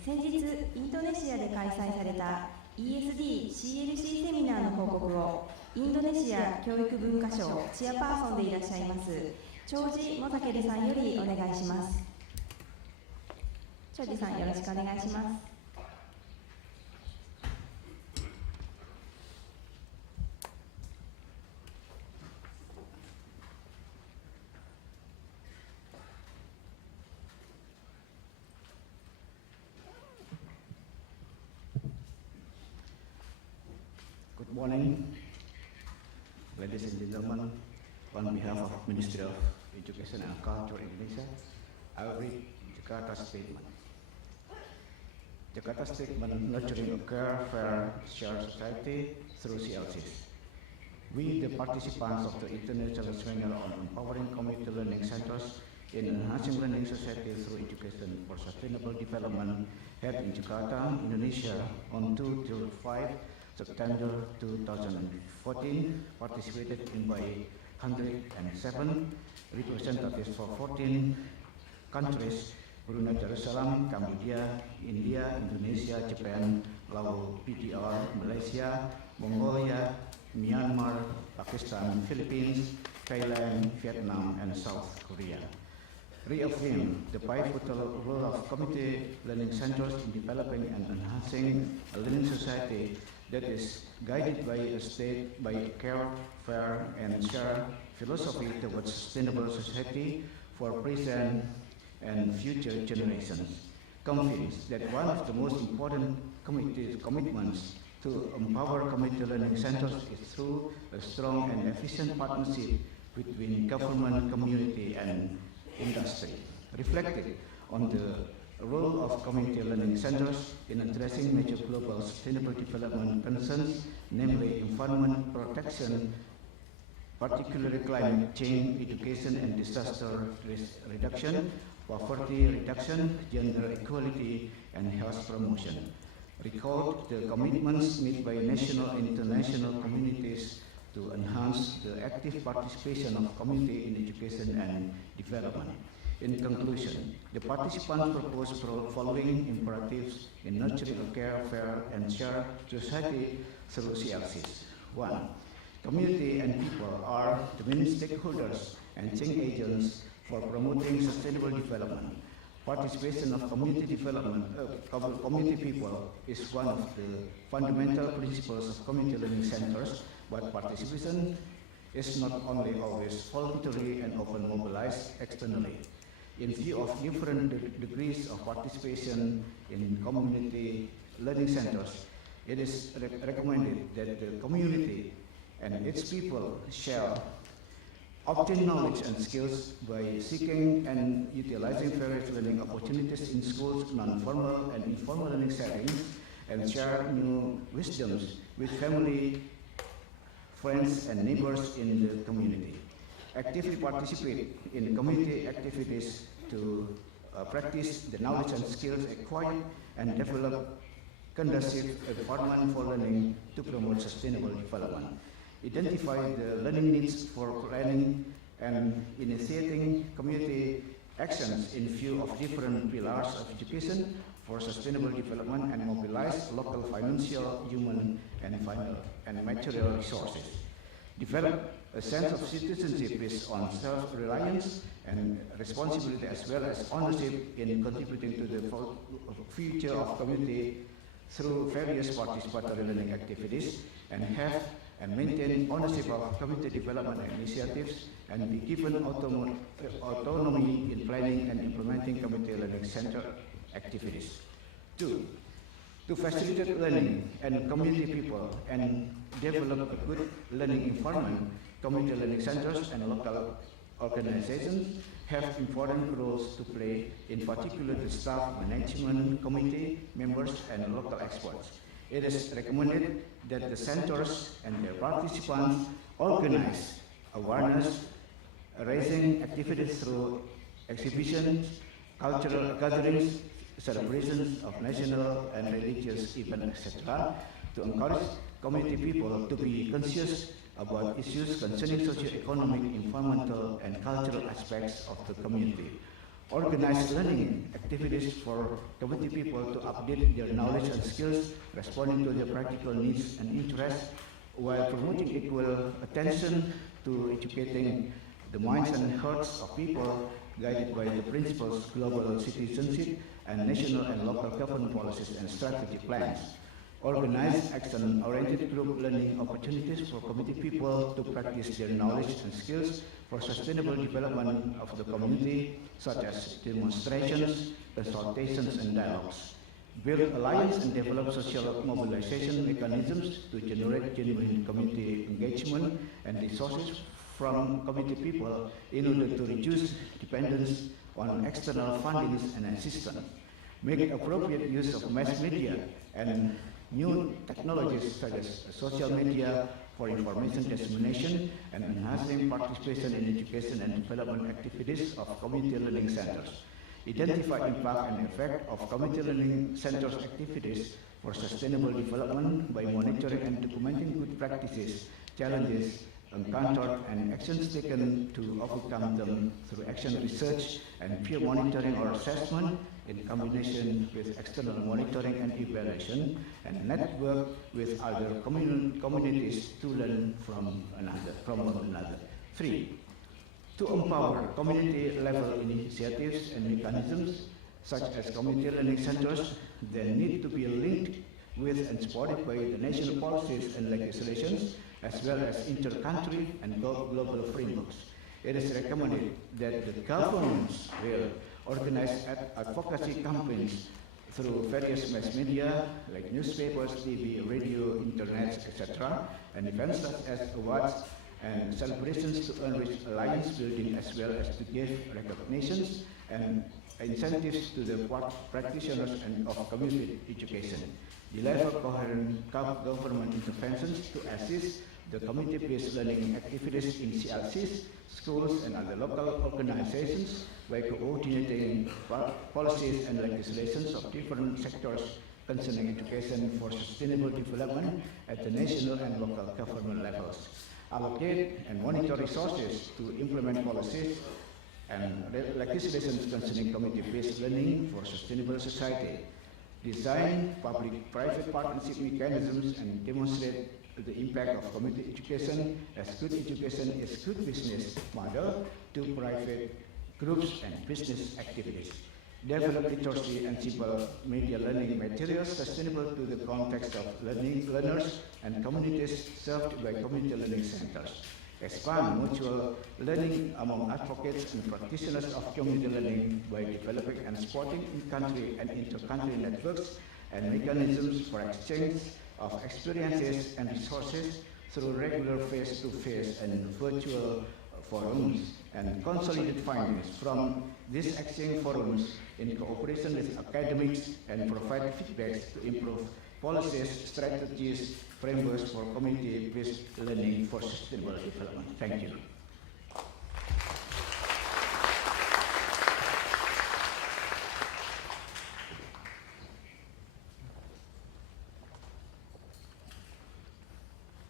先日、インドネシアで開催された ESD-CLC セミナーの報告をインドネシア教育文化省チアパーソンでいらっしゃいます長治モザケルさんよりお願いします。長治さん、よろしくお願いします。morning, ladies and gentlemen. On behalf of Ministry of Education and Culture Indonesia, I will read Jakarta Statement. Jakarta Statement: Nurturing a Care, Fair, Shared Society through CLCs. We, the participants of the International Seminar on Empowering Community Learning Centers in Enhancing Learning Society through Education for Sustainable Development, held in Jakarta, Indonesia, on 2 to 5 September 2014, participated in by 107 representatives for 14 countries: Brunei Darussalam, Cambodia, India, Indonesia, Japan, Laos, PDR, Malaysia, Mongolia, Myanmar, Pakistan, Philippines, Thailand, Vietnam, and South Korea. Reaffirm the pivotal role of community learning centers in developing and enhancing a learning society that is guided by a care, fair, and shared philosophy towards sustainable society for present and future generations. Convinced that one of the most important commitments to empower community learning centers is through a strong and efficient partnership between government, community, and industry, reflecting on the role of community learning centers in addressing major global sustainable development concerns, namely environment protection, particularly climate change, education and disaster risk reduction, poverty reduction, gender equality, and health promotion. Record the commitments made by national and international communities to enhance the active participation of community in education and development. In conclusion, the participants propose following imperatives in nurturing a care, fair, and shared society through CLCs. 1. Community and people are the main stakeholders and change agents for promoting sustainable development. Participation of community people is one of the fundamental principles of community learning centers, but participation is not only always voluntary and often mobilized externally. In view of different degrees of participation in community learning centers, it is recommended that the community and its people shall obtain knowledge and skills by seeking and utilizing various learning opportunities in schools, non-formal and informal learning settings, and share new wisdoms with family, friends, and neighbors in the community. Actively participate in community activities to practice the knowledge and skills acquired and develop conducive environment for learning to promote sustainable development. Identify the learning needs for planning and initiating community actions in view of different pillars of education for sustainable development, and mobilize local financial, human, and material resources. Develop a sense of citizenship based on self-reliance and responsibility, as well as ownership in contributing to the future of community through various participatory learning activities, and have and maintain ownership of community development initiatives, and be given autonomy in planning and implementing community learning center activities. 2. To facilitate learning and community people and develop a good learning environment, community learning centers and local organizations have important roles to play, in particular the staff, management, committee members, and local experts. It is recommended that the centers and their participants organize awareness raising activities through exhibitions, cultural gatherings, celebrations of national and religious events, etc., to encourage community people to be conscious about issues concerning socio-economic, environmental, and cultural aspects of the community. Organize learning activities for community people to update their knowledge and skills, responding to their practical needs and interests, while promoting equal attention to educating the minds and hearts of people, guided by the principles of global citizenship and national and local government policies and strategic plans. Organize action-oriented group learning opportunities for community people to practice their knowledge and skills for sustainable development of the community, such as demonstrations, consultations, and dialogues. build alliance and develop social mobilization mechanisms to generate genuine community engagement and resources from community people in order to reduce dependence on external fundings and assistance, make appropriate use of mass media and new technologies such as social media for information dissemination, and enhancing participation in education and development activities of community learning centers. Identify impact and effect of community learning centers' activities for sustainable development by monitoring and documenting good practices, challenges encountered, and actions taken to overcome them through action research and peer monitoring or assessment in combination with external monitoring and evaluation, and network with other communities to learn from one another. 3. To empower community-level initiatives and mechanisms, such as community learning centers, they need to be linked with and supported by the national policies and legislations, as well as inter-country and global frameworks. It is recommended that the governments will organize advocacy campaigns through various mass media like newspapers, TV, radio, internet, etc., and events such as awards and celebrations to enrich alliance building, as well as to give recognitions and incentives to the practitioners and of community education. Deliver coherent government interventions to assist the community-based learning activities in CLCs, schools, and other local organizations by coordinating policies and legislations of different sectors concerning education for sustainable development at the national and local government levels. Allocate and monitor resources to implement policies and legislations concerning community-based learning for sustainable society. Design public-private partnership mechanisms and demonstrate the impact of community education, as good education is good business model to private groups and business activities. Develop literacy and simple media learning materials sustainable to the context of learners and communities served by community learning centers. Expand mutual learning among advocates and practitioners of community learning by developing and supporting in-country and inter-country networks and mechanisms for exchange of experiences and resources through regular face-to-face and virtual forums, and consolidate findings from these exchange forums in cooperation with academics, and provide feedback to improve policies, strategies, frameworks for community-based learning for sustainable development. Thank you.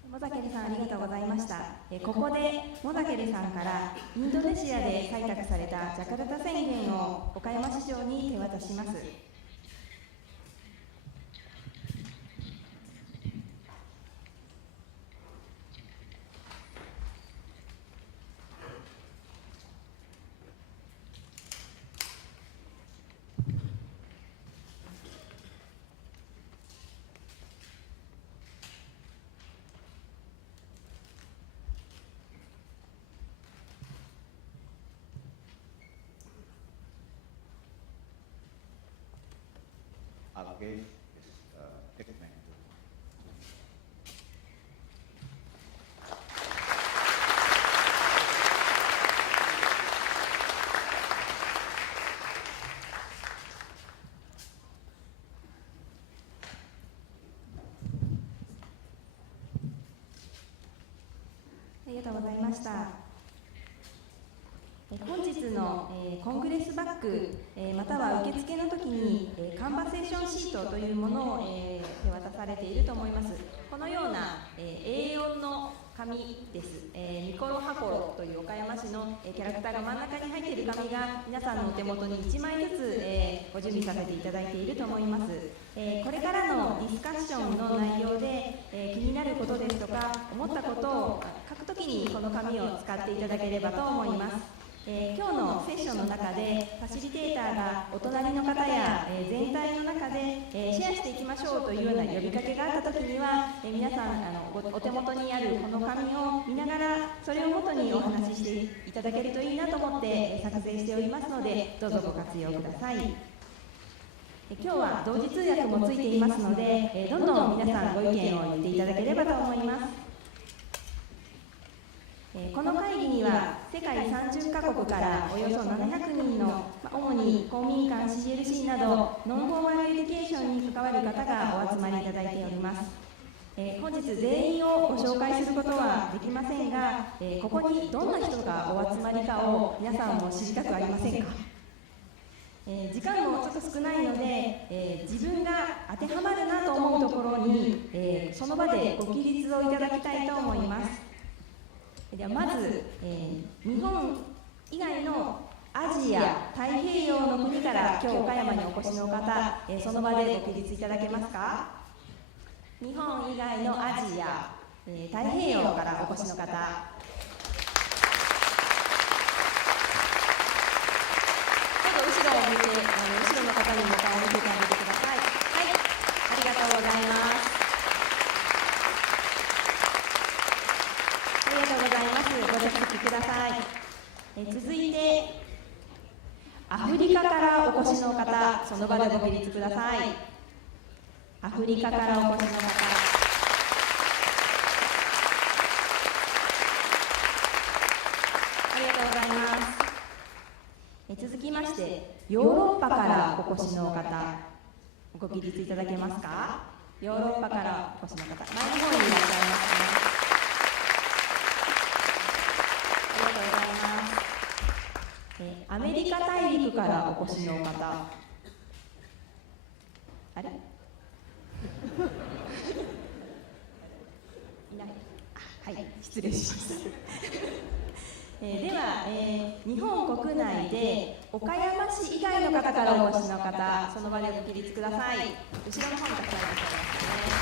モザケルさん、ありがとうございました。ここでモザケルさんからインドネシアで採択されたジャカルタ宣言を岡山市長に手渡します。I'll give this document.ありがとうございました。本日のコングレスバッグまたは受付の時にカンバセーションシートというものを手渡されていると思います。このような A4 の紙です。ニコロハコロという岡山市のキャラクターが真ん中に入っている紙が皆さんのお手元に1枚ずつご準備させていただいていると思います。これからのディスカッションの内容で気になることですとか思ったことを書くときにこの紙を使っていただければと思います。今日のセッションの中でファシリテーターがお隣の方や全体の中でシェアしていきましょうというような呼びかけがあったときには皆さんお手元にあるこの紙を見ながらそれをもとにお話ししていただけるといいなと思って作成しておりますのでどうぞご活用ください。今日は同時通訳もついていますので、どんどん皆さんご意見を言っていただければと思います。この会議には世界30カ国からおよそ700人の主に公民館 CLC などノンフォーマルエデュケーションに関わる方がお集まりいただいております。本日全員をご紹介することはできませんが、ここにどんな人がお集まりかを皆さんも知りたくありませんか？時間もちょっと少ないので、自分が当てはまるなと思うところに、その場でご起立をいただきたいと思います。ではまず、日本以外のアジア、太平洋の国から今日岡山にお越しの方、その場でご起立いただけますか？日本以外のアジア、太平洋からお越しの方、どうぞ後ろを見て、後ろの方にも顔を見せてあげてください。はい、ありがとうございます。ありがとうございます。ご着席ください。続いて、アフリカからお越しの方、その場でご起立ください。アフリカからお越しの方。ありがとうございます。続きまして、ヨーロッパからお越しの方、ご起立いただけますか？ヨーロッパからお越しの方、前の方にいらっしゃいますね。ありがとうございます。アメリカ大陸からお越しの方、あれ？いない。はい、失礼します。では、日本国内で岡山市以外の方からお越しの方、その場でご起立ください。後ろの方にたくさんいらっしゃいますね。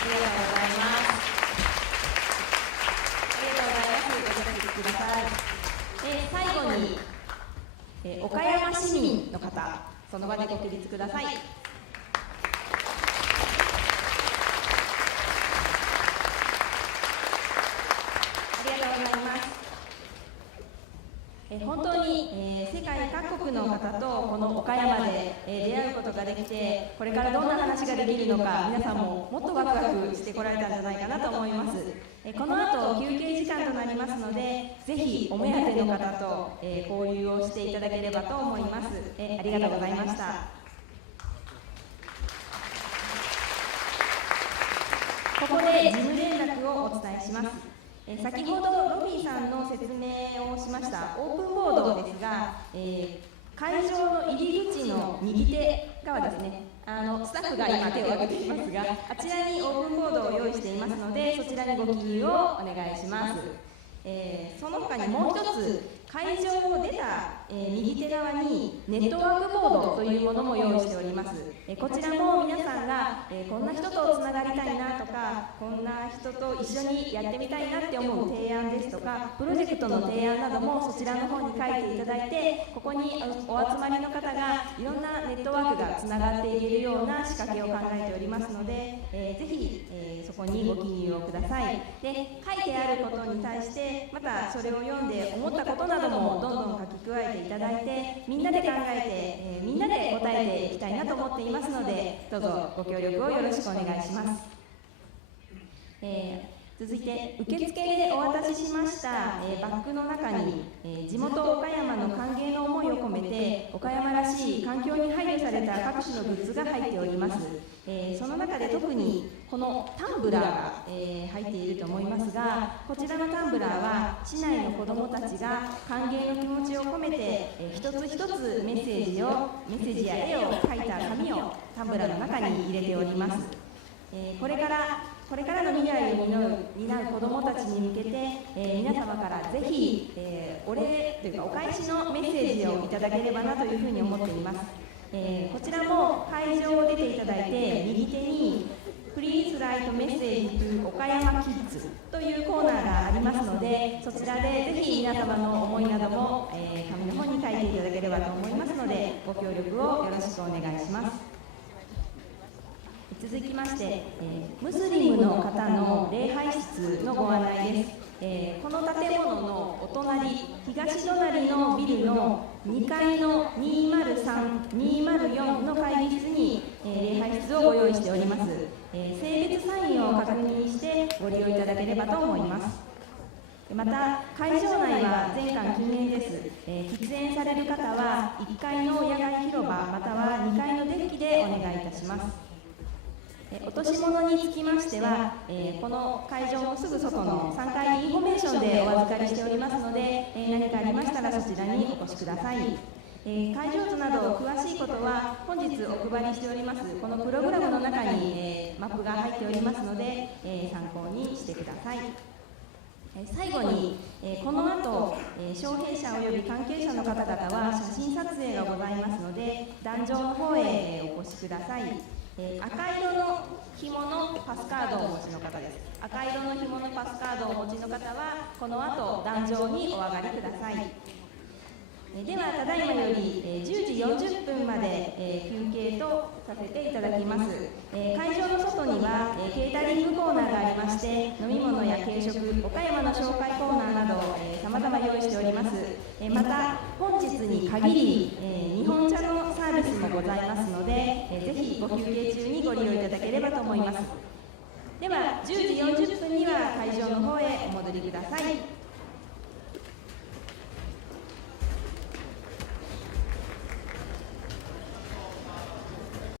ありがとうございます。ありがとうございます。ご着席ください。最後に、岡山市民の方、その場でご起立ください。本当に、世界各国の方とこの岡山で、出会うことができて、これからどんな話ができるのか、皆さんももっとワクワクしてこられたんじゃないかなと思います。この後休憩時間となりますので、ぜひお目当ての方と、交流をしていただければと思います。ありがとうございました。ここで事務連絡をお伝えします。先ほどロビーさんの説明をしましたオープンボードですが、会場の入り口の右手側ですね、スタッフが今手を挙げていますが、あちらにオープンボードを用意していますので、そちらにご記入をお願いします。その他にもう一つ、会場を出た、右手側にネットワークボードというものも用意しております。こちらも皆さんが、こんな人とつながりたいなとか、こんな人と一緒にやってみたいなって思う提案ですとか、プロジェクトの提案などもそちらの方に書いていただいて、ここにお集まりの方がいろんなネットワークがつながっていけるような仕掛けを考えておりますので、ぜひ、そこにご記入をください。で、書いてあることに対してまたそれを読んで思ったことなどもどんどん書き加えていただいて、みんなで考えて、みんなで答えていきたいなと思っていますので、どうぞご協力をよろしくお願いします。続いて受付でお渡ししました、バッグの中に、地元岡山の歓迎の思いを込めて岡山らしい環境に配慮された各種のグッズが入っております。その中で特にこのタンブラーが、入っていると思いますが、こちらのタンブラーは市内の子どもたちが歓迎の気持ちを込めて、一つ一つメッセージや絵を描いた紙をタンブラーの中に入れております。これからの未来を担う子どもたちに向けて、皆様からぜひ、お礼というかお返しのメッセージをいただければなというふうに思っています。こちらも会場を出ていただいて、右手にPlease write message to 岡山キッズというコーナーがありますので、そちらでぜひ皆様の思いなども、紙の方に書いていただければと思いますので、ご協力をよろしくお願いします。続きまして、ムスリムの方の礼拝室のご案内です。この建物のお隣、東隣のビルの2階の203、204ます、性別サインを確認してご利用いただければと思います。また、会場内は全館禁煙です。喫煙される方は1階の野外広場または2階のデッキでお願いいたします。落とし物につきましては、この会場のすぐ外の3階インフォメーションでお預かりしておりますので、何かありましたらそちらにお越しください。会場図など詳しいことは本日お配りしておりますこのプログラムの中に、マップが入っておりますので、参考にしてください。最後に、この後、招聘者及び関係者の方々は写真撮影がございますので、壇上の方へ、お越しください。赤色の紐のパスカードをお持ちの方です。赤色の紐のパスカードをお持ちの方はこの後壇上にお上がりください。ではただいまより10時40分まで休憩とさせていただきます。会場の外にはケータリングコーナーがありまして、飲み物や軽食、岡山の紹介コーナーなどさまざま用意しております。また本日に限り日本茶のサービスもございますので、ぜひご休憩中にご利用いただければと思います。では10時40分には会場の方へお戻りください。